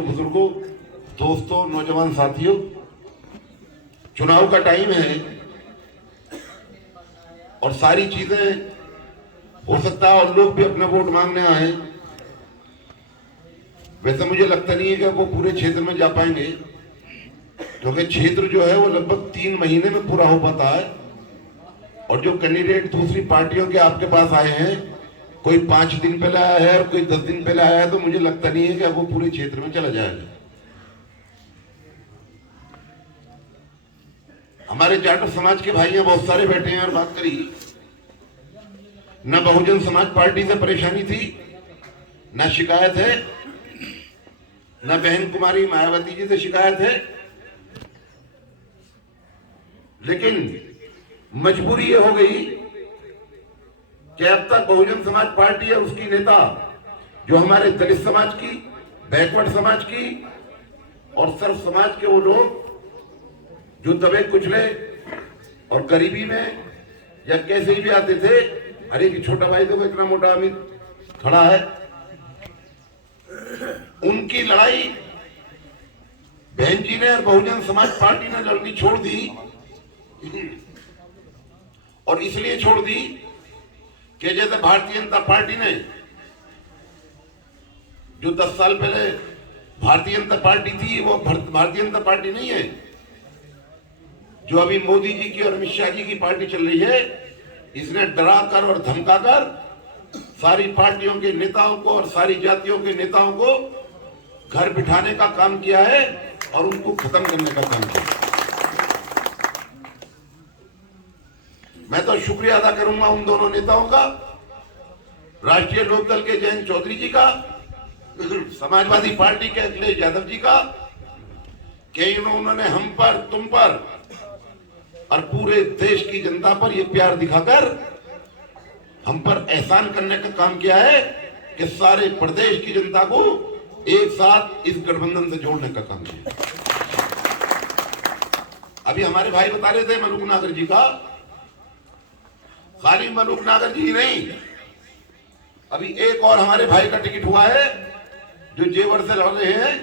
बुजुर्गों, दोस्तों, नौजवान साथियों, चुनाव का टाइम है और सारी चीजें हो सकता है और लोग भी अपना वोट मांगने आए। वैसे मुझे लगता नहीं है कि वो पूरे क्षेत्र में जा पाएंगे, क्योंकि क्षेत्र जो है वो लगभग 3 महीने में पूरा हो पाता है। और जो कैंडिडेट दूसरी पार्टियों के आपके पास आए हैं, कोई 5 दिन पहले आया है और कोई 10 दिन पहले आया है, तो मुझे लगता नहीं है कि वो पूरे क्षेत्र में चला जाएगा। हमारे जाटव समाज के भाई बहुत सारे बैठे हैं और बात करी। न बहुजन समाज पार्टी से परेशानी थी, न शिकायत है, न बहन कुमारी मायावती जी से शिकायत है, लेकिन मजबूरी ये हो गई कि अब तक बहुजन समाज पार्टी और उसकी नेता जो हमारे दलित समाज की, बैकवर्ड समाज की और सर्व समाज के वो लोग जो दबे कुचले और गरीबी में या कैसे भी आते थे, अरे कि छोटा भाई देखो इतना मोटा अमित खड़ा है, उनकी लड़ाई बहन जी ने और बहुजन समाज पार्टी ने लड़नी छोड़ दी। और इसलिए छोड़ दी कि जैसे भारतीय जनता पार्टी ने जो 10 साल पहले भारतीय जनता पार्टी थी, वो भारतीय जनता पार्टी नहीं है। जो अभी मोदी जी की और अमित शाह जी की पार्टी चल रही है, इसने डराकर और धमकाकर सारी पार्टियों के नेताओं को और सारी जातियों के नेताओं को घर बिठाने का काम किया है और उनको खत्म करने का काम किया। मैं तो शुक्रिया अदा करूंगा उन दोनों नेताओं का, राष्ट्रीय लोकदल के जयंत चौधरी जी का, समाजवादी पार्टी के अखिलेश यादव जी का, कि उन्होंने हम पर, तुम पर और पूरे देश की जनता पर यह प्यार दिखाकर हम पर एहसान करने का काम किया है कि सारे प्रदेश की जनता को एक साथ इस गठबंधन से जोड़ने का काम किया। अभी हमारे भाई बता रहे थे मलूक नागर जी का, खाली मलूक नागर जी नहीं, अभी एक और हमारे भाई का टिकट हुआ है जो जेवर से लड़ रहे हैं,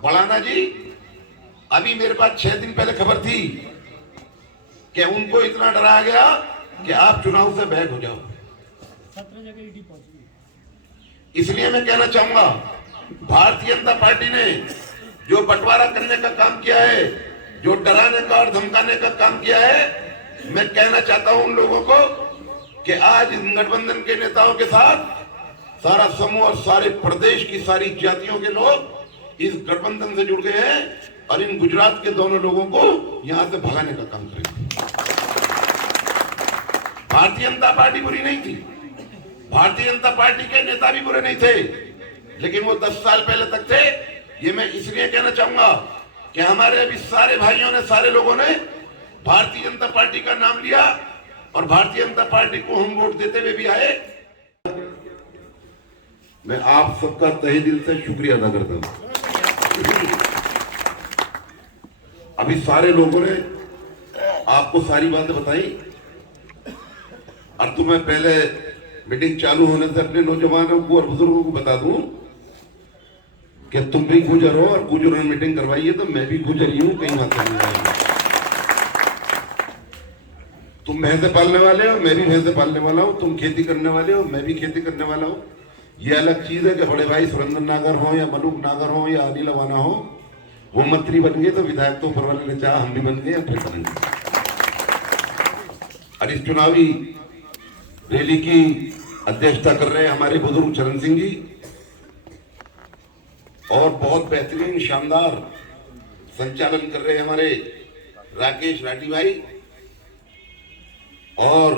बड़ाना जी। अभी मेरे पास 6 दिन पहले खबर थी कि उनको इतना डराया गया कि आप चुनाव से बैक हो जाओ। इसलिए मैं कहना चाहूंगा, भारतीय जनता पार्टी ने जो बंटवारा करने का काम किया है, जो डराने का और धमकाने का काम किया है, मैं कहना चाहता हूं उन लोगों को कि आज इन गठबंधन के नेताओं के साथ सारा समूह और सारे प्रदेश की सारी जातियों के लोग इस गठबंधन से जुड़ गए हैं और इन गुजरात के दोनों लोगों को यहां से भगाने का काम करेंगे। भारतीय जनता पार्टी बुरी नहीं थी, भारतीय जनता पार्टी के नेता भी बुरे नहीं थे, लेकिन वो 10 साल पहले तक थे। ये मैं इसलिए कहना चाहूंगा कि हमारे अभी सारे भाइयों ने, सारे लोगों ने भारतीय जनता पार्टी का नाम लिया और भारतीय जनता पार्टी को हम वोट देते हुए भी आए। मैं आप सबका तहे दिल से शुक्रिया अदा करता हूं। अभी सारे लोगों ने आपको सारी बातें बताई और तुम्हें पहले मीटिंग चालू होने से अपने नौजवानों को और बुजुर्गों को बता दूं कि तुम भी गुजर हो और गुजर मीटिंग करवाइए, तो मैं भी गुजर ही हूं, कहीं बात नहीं है। तुम भैंसे पालने वाले हो, मैं भी भैंसे पालने वाला हूं, तुम खेती करने वाले हो, मैं भी खेती करने वाला हूं। ये अलग चीज है कि बड़े भाई सुरेंद्र नागर हो या मलूक नागर हो या अनिल अवाना हो, वो मंत्री बन गए तो विधायक तो ऊपर वाले ने चाहा, हम भी बन गए फिर बनेंगे। और इस चुनावी रैली की अध्यक्षता कर रहे हैं हमारे बुजुर्ग चरण सिंह जी और बहुत बेहतरीन शानदार संचालन कर रहे हैं हमारे राकेश राठी भाई, और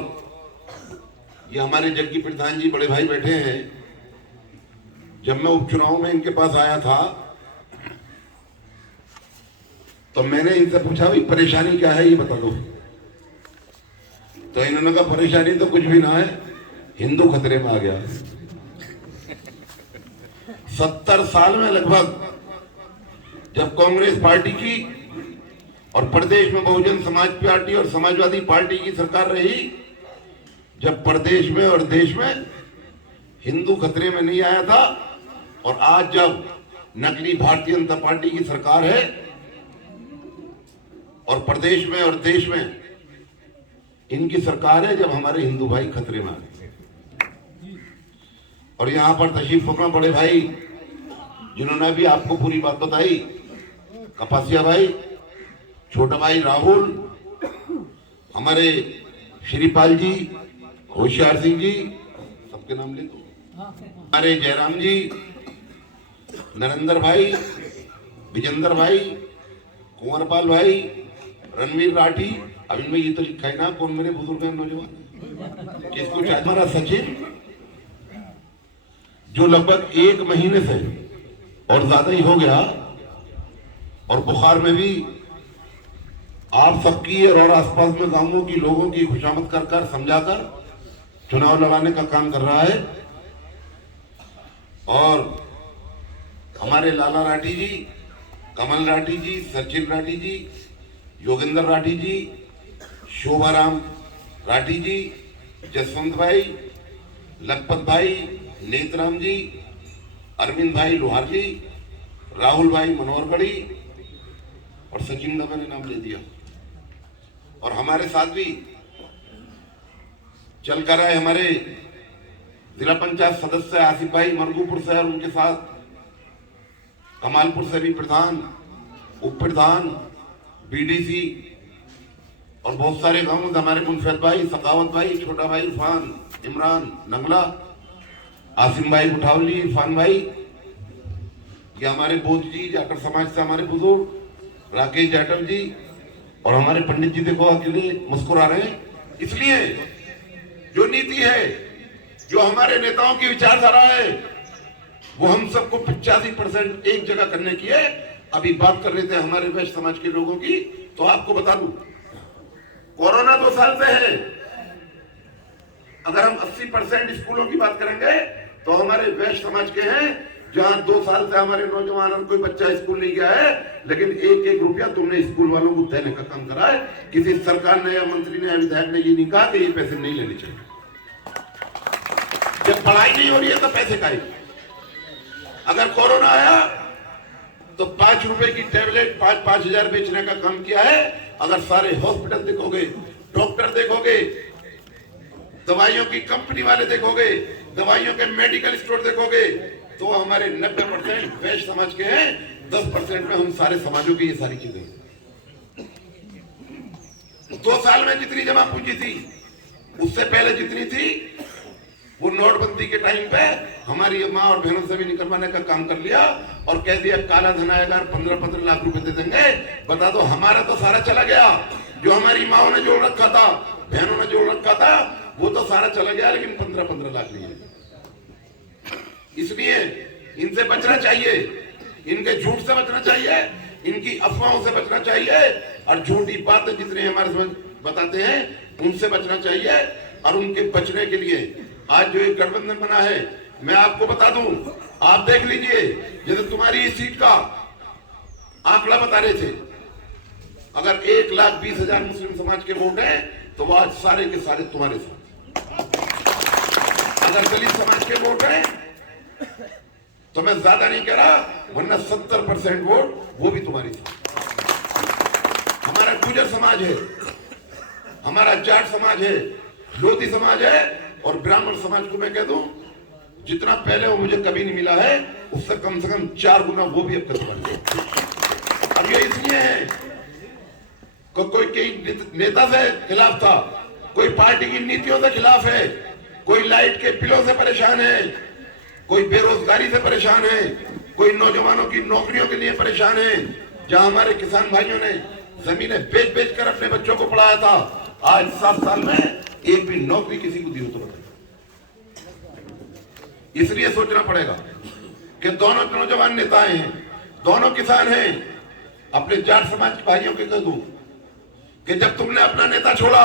ये हमारे जग्गी प्रधान जी बड़े भाई बैठे हैं। जब मैं उपचुनाव में इनके पास आया था तो मैंने इनसे पूछा भाई परेशानी क्या है, ये बता दो। तो इन्होंने कहा परेशानी तो कुछ भी ना है, हिंदू खतरे में आ गया। 70 साल में लगभग जब कांग्रेस पार्टी की और प्रदेश में बहुजन समाज पार्टी और समाजवादी पार्टी की सरकार रही, जब प्रदेश में और देश में हिंदू खतरे में नहीं आया था, और आज जब नकली भारतीय जनता पार्टी की सरकार है और प्रदेश में और देश में इनकी सरकार है, जब हमारे हिंदू भाई खतरे में आ गए। और यहां पर तशरीफ फरमा बड़े भाई जिन्होंने भी आपको पूरी बात बताई, कपासिया भाई, छोटा भाई राहुल, हमारे श्रीपाल जी, होशियार सिंह जी, सबके नाम ले दो, हमारे जयराम जी, नरेंद्र भाई, विजेंद्र भाई, कुंवरपाल भाई, रणवीर राठी, अब इनमें ये तो लिखा है ना कौन मेरे बुजुर्ग हैं नौजवान, किसको चाहिए। हमारा सचिन जो लगभग 1 महीने से और ज्यादा ही हो गया और बुखार में भी आप सबकी और आसपास में गांवों की लोगों की खुशामद कर कर समझाकर चुनाव लड़ाने का काम कर रहा है। और हमारे लाला राठी जी, कमल राठी जी, सचिन राठी जी, योगेंद्र राठी जी, शोभाराम राठी जी, जसवंत भाई, लखपत भाई, नेतराम जी, अरविंद भाई लोहार जी, राहुल भाई मनोहरगढ़ी और सचिन का मैंने नाम ले दिया। और हमारे साथ भी चल कर आए हमारे जिला पंचायत सदस्य आसिफ भाई मरगूपुर से, और उनके साथ कमालपुर से भी प्रधान, उप प्रधान, बीडीसी और बहुत सारे गांवों से हमारे मुनफियत भाई, सखावत भाई, छोटा भाई इरफान, इमरान नंगला, आसिम भाई उठावली, इरफान भाई, ये हमारे बोध जी जाटव समाज से हमारे बुजुर्ग, राकेश जाटव जी, और हमारे पंडित जी देखो अकेले मुस्कुरा रहे हैं। इसलिए जो नीति है, जो हमारे नेताओं की विचारधारा है, वो हम सबको 85% एक जगह करने की है। अभी बात कर रहे थे हमारे वैश्य समाज के लोगों की, तो आपको बता दूं, कोरोना 2 साल से है। अगर हम 80% स्कूलों की बात करेंगे तो हमारे वैश्य समाज के हैं, जहां 2 साल से हमारे नौजवान और कोई बच्चा स्कूल नहीं गया है, लेकिन 1-1 रुपया तुमने स्कूल वालों को देने का काम करा है। किसी सरकार ने या मंत्री ने या विधायक ने ये नहीं कहा कि ये पैसे नहीं लेने चाहिए। जब पढ़ाई नहीं हो रही है तो पैसे का ही। अगर कोरोना आया तो 5 रुपए की टेबलेट 5-5 हजार बेचने का काम किया है। अगर सारे हॉस्पिटल देखोगे, डॉक्टर देखोगे, दवाइयों की कंपनी वाले देखोगे, दवाइयों के मेडिकल स्टोर देखोगे, तो हमारे 90% वैश्य समाज के हैं, 10% में हम सारे समाजों की ये सारी चीजें। 2 साल में जितनी जमा पूंजी थी, उससे पहले जितनी थी, वो नोटबंदी के टाइम पे हमारी माँ और बहनों से भी निकलवाने का काम कर लिया और कह दिया काला धन आएगा, 15-15 लाख रुपए दे देंगे। बता दो, हमारा तो सारा चला गया। जो हमारी माओ ने जोड़ रखा था, बहनों ने जोड़ रखा था, वो तो सारा चला गया, लेकिन 15-15 लाख नहीं है। इसलिए इनसे बचना चाहिए, इनके झूठ से बचना चाहिए, इनकी अफवाहों से बचना चाहिए, और झूठी बातें जितने हमारे बताते हैं उनसे बचना चाहिए। और उनके बचने के लिए आज जो एक गठबंधन बना है, मैं आपको बता दूं, आप देख लीजिए, जैसे तुम्हारी इस सीट का आंकड़ा बता रहे थे, अगर 1,20,000 मुस्लिम समाज के वोट हैं तो वो आज सारे के सारे तुम्हारे साथ। अगर दलित समाज के वोट हैं तो मैं ज्यादा नहीं कह रहा, वरना 70% वोट वो भी तुम्हारी साथ। हमारा गुर्जर समाज है, हमारा जाट समाज है, लोधी समाज है, और ब्राह्मण समाज को मैं कह दूं, जितना पहले वो मुझे कभी नहीं मिला है, उससे कम से कम 4 गुना वो भी अब तक बढ़ गया। अब ये इसलिए है कोई नेता से खिलाफ था, कोई पार्टी की नीतियों से खिलाफ है, कोई लाइट के बिलों से परेशान है, कोई बेरोजगारी से परेशान है, कोई नौजवानों की नौकरियों के लिए परेशान है। जहां हमारे किसान भाइयों ने जमीनें बेच बेच कर अपने बच्चों को पढ़ाया था, आज 7 साल में एक भी नौकरी किसी को दी हो तो बताइए। इसलिए सोचना पड़ेगा कि दोनों नौजवान नेताएं हैं, दोनों किसान हैं। अपने जाट समाज के भाइयों के कह दूं कि जब तुमने अपना नेता छोड़ा,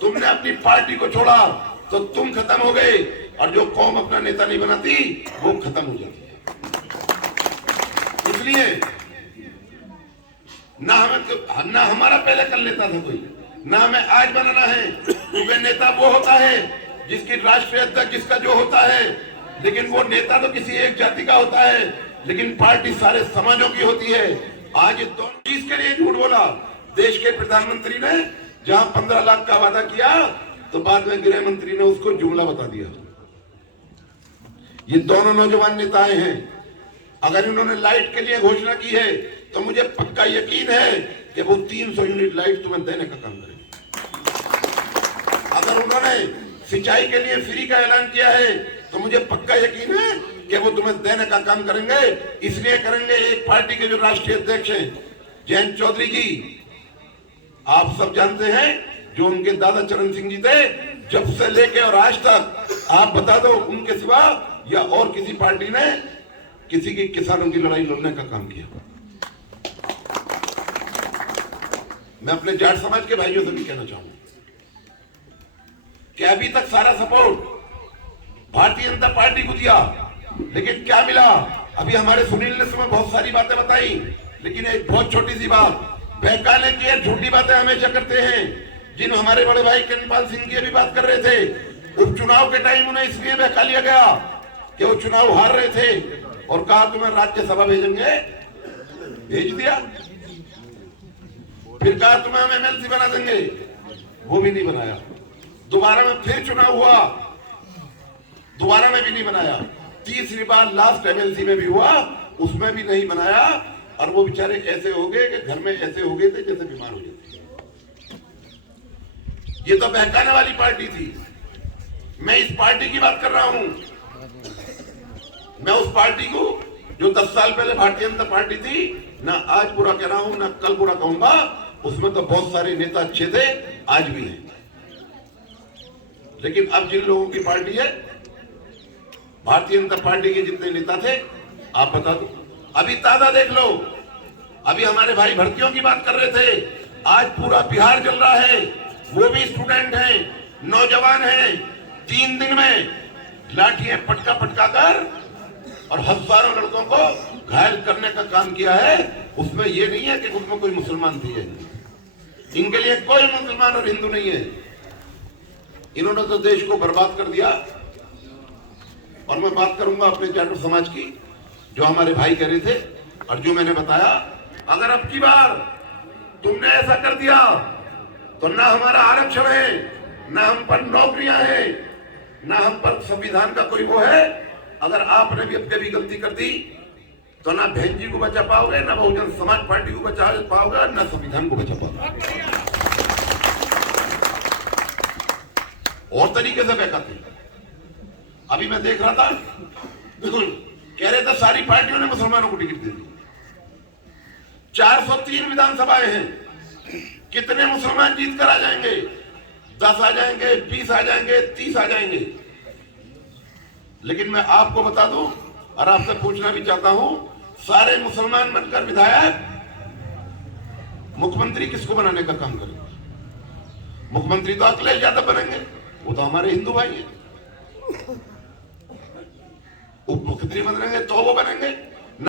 तुमने अपनी पार्टी को छोड़ा, तो तुम खत्म हो गए, और जो कौम अपना नेता नहीं बनाती वो खत्म हो जाती है। इसलिए ना हमारा पहले कल नेता था कोई, ना हमें आज बनाना है। क्योंकि नेता वो होता है जिसकी राष्ट्रीय अध्यक्ष जिसका जो होता है लेकिन वो नेता तो किसी एक जाति का होता है, लेकिन पार्टी सारे समाजों की होती है। आज ये दोनों चीज के लिए झूठ बोला। देश के प्रधानमंत्री ने जहां 15 लाख का वादा किया, तो बाद में गृह मंत्री ने उसको जुमला बता दिया। ये दोनों नौजवान नेताएं हैं। अगर इन्होंने लाइट के लिए घोषणा की है, तो मुझे पक्का यकीन है कि वो 300 यूनिट लाइट तुम्हें देने का काम करेंगे। अगर उन्होंने सिंचाई के लिए फ्री का ऐलान किया है, तो मुझे पक्का यकीन है कि वो तुम्हें देने का काम करेंगे। इसलिए करेंगे, एक पार्टी के जो राष्ट्रीय अध्यक्ष हैं जयंत चौधरी जी, आप सब जानते हैं, जो उनके दादा चरण सिंह जी थे, जब से लेके और आज तक आप बता दो उनके सिवा या और किसी पार्टी ने किसी की किसानों की लड़ाई लड़ने का काम किया। मैं अपने जाट समाज के भाइयों से भी कहना चाहूंगा कि अभी तक सारा सपोर्ट भारतीय जनता पार्टी को दिया, लेकिन क्या मिला? अभी हमारे सुनील ने सुबह बहुत सारी बातें बताई, लेकिन एक बहुत छोटी सी बात, बहकाने की झूठी बातें हमेशा करते हैं। जिन हमारे बड़े भाई किरणपाल सिंह की अभी बात कर रहे थे, उपचुनाव के टाइम उन्हें इसलिए बहका लिया गया कि वो चुनाव हार रहे थे और कहा तुम्हें राज्यसभा भेजेंगे, भेज दिया। फिर कहा तुम्हें हम एमएलसी बना देंगे, वो भी नहीं बनाया। दोबारा में फिर चुनाव हुआ, दोबारा में भी नहीं बनाया। तीसरी बार लास्ट एमएलसी में भी हुआ, उसमें भी नहीं बनाया। और वो बेचारे ऐसे हो गए कि घर में ऐसे हो गए थे जैसे बीमार हो गए थे। ये तो बहकाने वाली पार्टी थी। मैं इस पार्टी की बात कर रहा हूं। मैं उस पार्टी को जो 10 साल पहले भारतीय जनता पार्टी थी, ना आज बुरा कह रहा हूं ना कल बुरा कहूंगा। उसमें तो बहुत सारे नेता अच्छे थे, आज भी हैं। लेकिन अब जिन लोगों की पार्टी है, भारतीय जनता पार्टी के जितने नेता थे, आप बता दो, अभी ताजा देख लो। अभी हमारे भाई भर्तियों की बात कर रहे थे, आज पूरा बिहार जल रहा है। वो भी स्टूडेंट हैं, नौजवान हैं। 3 दिन में लाठियां पटका पटका कर और हजारों लड़कों को घायल करने का काम किया है। उसमें ये नहीं है कि उसमें कोई मुसलमान थी है। इनके लिए कोई मुसलमान और हिंदू नहीं है। इन्होंने तो देश को बर्बाद कर दिया। और मैं बात करूंगा अपने जाट समाज की, जो हमारे भाई कह रहे थे और जो मैंने बताया। अगर अब की बार तुमने ऐसा कर दिया, तो ना हमारा आरक्षण है, ना हम पर नौकरियां हैं, ना हम पर संविधान का कोई वो है। अगर आपने भी अब कभी गलती कर दी, तो ना बहन जी को बचा पाओगे, ना बहुजन समाज पार्टी को बचा पाओगे, ना संविधान को बचा पाओगे। और तरीके से बहकाते। अभी मैं देख रहा था, बिल्कुल कह रहे थे सारी पार्टियों ने मुसलमानों को टिकट दे दी। 403 विधानसभाएं हैं, कितने मुसलमान जीत कर आ जाएंगे? 10 आ जाएंगे, 20 आ जाएंगे, 30 आ जाएंगे। लेकिन मैं आपको बता दूं और आपसे पूछना भी चाहता हूं, सारे मुसलमान बनकर विधायक मुख्यमंत्री किसको बनाने का काम करेंगे? मुख्यमंत्री तो अखिलेश यादव बनेंगे, वो तो हमारे हिंदू भाई हैं। उप मुख्यमंत्री बनेंगे तो वो बनेंगे